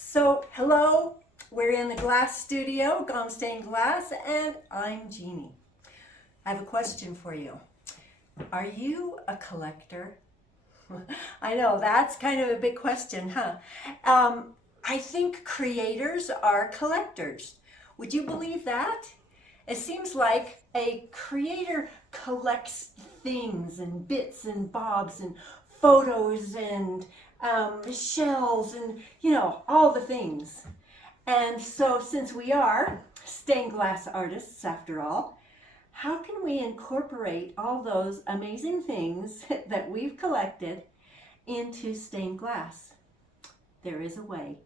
So, hello, we're in the glass studio, Gomm Stained Glass, and I'm Jeannie. I have a question for you. Are you a collector? I know, that's kind of a big question, huh? I think creators are collectors. Would you believe that? It seems like a creator collects things and bits and bobs and photos and shells and, all the things. And so, since we are stained glass artists after all, how can we incorporate all those amazing things that we've collected into stained glass? There is a way.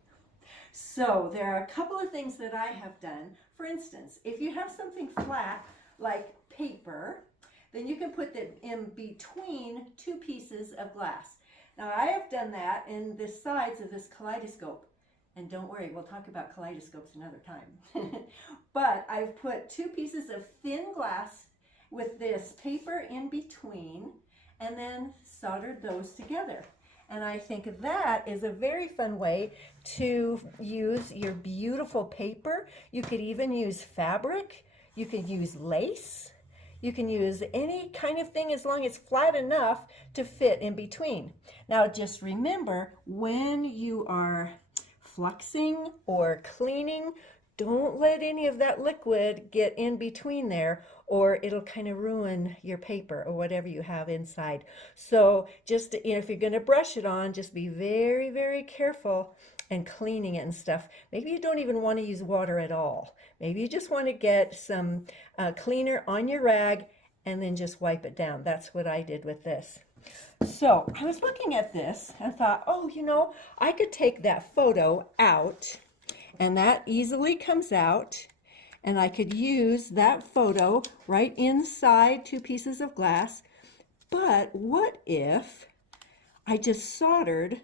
So there are a couple of things that I have done. For instance, if you have something flat like paper, then you can put it in between two pieces of glass. Now I have done that in the sides of this kaleidoscope. And don't worry, we'll talk about kaleidoscopes another time. But I've put two pieces of thin glass with this paper in between and then soldered those together. And I think that is a very fun way to use your beautiful paper. You could even use fabric. You could use lace. You can use any kind of thing as long as it's flat enough to fit in between. Now just remember, when you are fluxing or cleaning, don't let any of that liquid get in between there, or it'll kind of ruin your paper or whatever you have inside. So just, if you're going to brush it on, just be very, very careful and cleaning it and stuff. Maybe you don't even want to use water at all. Maybe you just want to get some cleaner on your rag and then just wipe it down. That's what I did with this. So I was looking at this and thought, oh, I could take that photo out, and that easily comes out, and I could use that photo right inside two pieces of glass. But what if I just soldered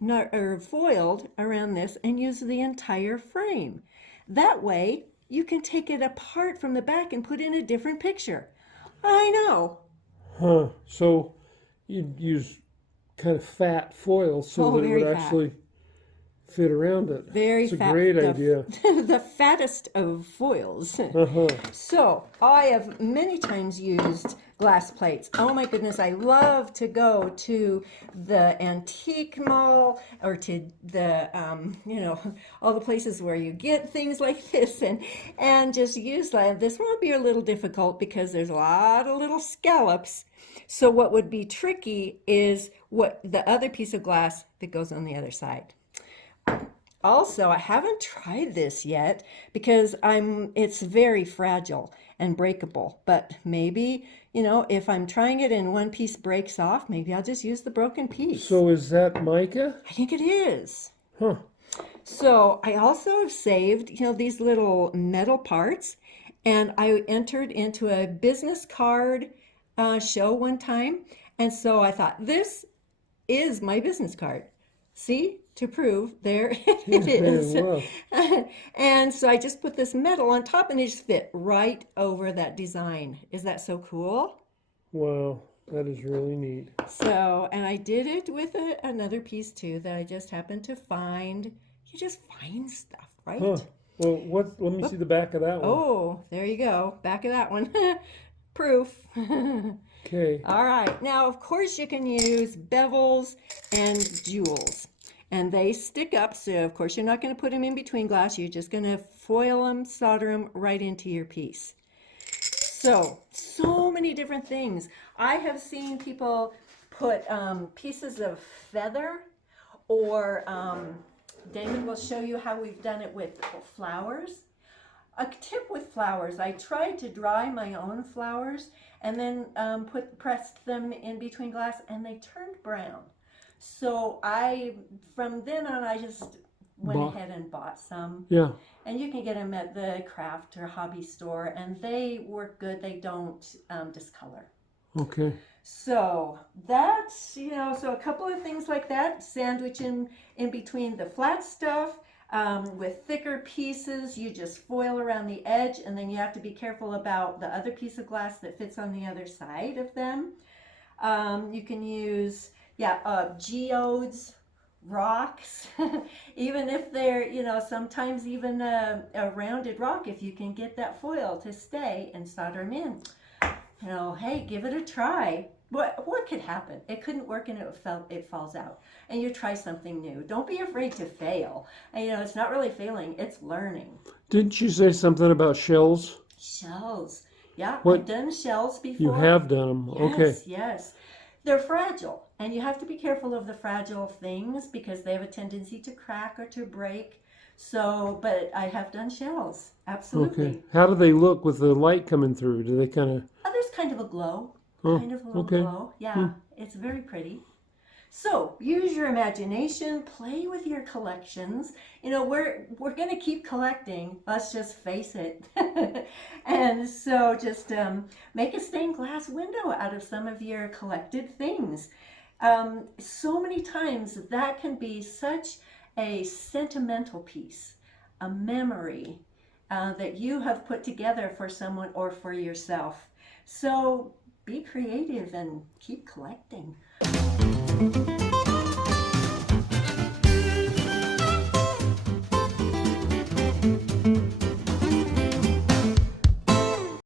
or foiled around this and used the entire frame? That way you can take it apart from the back and put in a different picture. I know. So you'd use kind of fat foil so that it would actually fit around it. Very it's a fat. great idea. The fattest of foils. Uh-huh. So I have many times used glass plates. Oh my goodness, I love to go to the antique mall or to the, all the places where you get things like this and just use that. This one will be a little difficult because there's a lot of little scallops. So what would be tricky is what the other piece of glass that goes on the other side. Also, I haven't tried this yet because it's very fragile and breakable, but maybe, if I'm trying it and one piece breaks off, maybe I'll just use the broken piece. So is that mica? I think it is. Huh. So I also have saved, these little metal parts, and I entered into a business card show one time, and so I thought, this is my business card. See? To prove, there it is. Wow. And so I just put this metal on top and it just fit right over that design. Is that so cool? Wow, that is really neat. So, and I did it with another piece too that I just happened to find. You just find stuff, right? Huh. Well, let me see the back of that one. Oh, there you go. Back of that one. Proof. Okay. All right. Now, of course, you can use bevels and jewels. And they stick up, so of course you're not going to put them in between glass. You're just going to foil them, solder them right into your piece. So many different things. I have seen people put pieces of feather, or David will show you how we've done it with flowers. A tip with flowers, I tried to dry my own flowers and then pressed them in between glass, and they turned brown. So from then on, I just went ahead and bought some. Yeah. And you can get them at the craft or hobby store, and they work good. They don't discolor. Okay. So that's, so a couple of things like that, sandwich in between the flat stuff. With thicker pieces, you just foil around the edge, and then you have to be careful about the other piece of glass that fits on the other side of them. You can use geodes rocks, even if they're, you know, sometimes even a rounded rock, if you can get that foil to stay and solder them in, you know, hey, give it a try. What could happen? It couldn't work and it falls out. And you try something new. Don't be afraid to fail. And, you know, it's not really failing, it's learning. Didn't you say something about shells? Shells. Yeah, What? I've done shells before. You have done them. Yes, Okay. yes. They're fragile, and you have to be careful of the fragile things because they have a tendency to crack or to break. So, but I have done shells, absolutely. Okay. How do they look with the light coming through? Do they kind of... There's kind of a glow, Oh, kind of a little okay. glow. Yeah, it's very pretty. So use your imagination, play with your collections. You know, we're going to keep collecting. Let's just face it. And so just make a stained glass window out of some of your collected things. So many times that can be such a sentimental piece, a memory that you have put together for someone or for yourself. So be creative and keep collecting.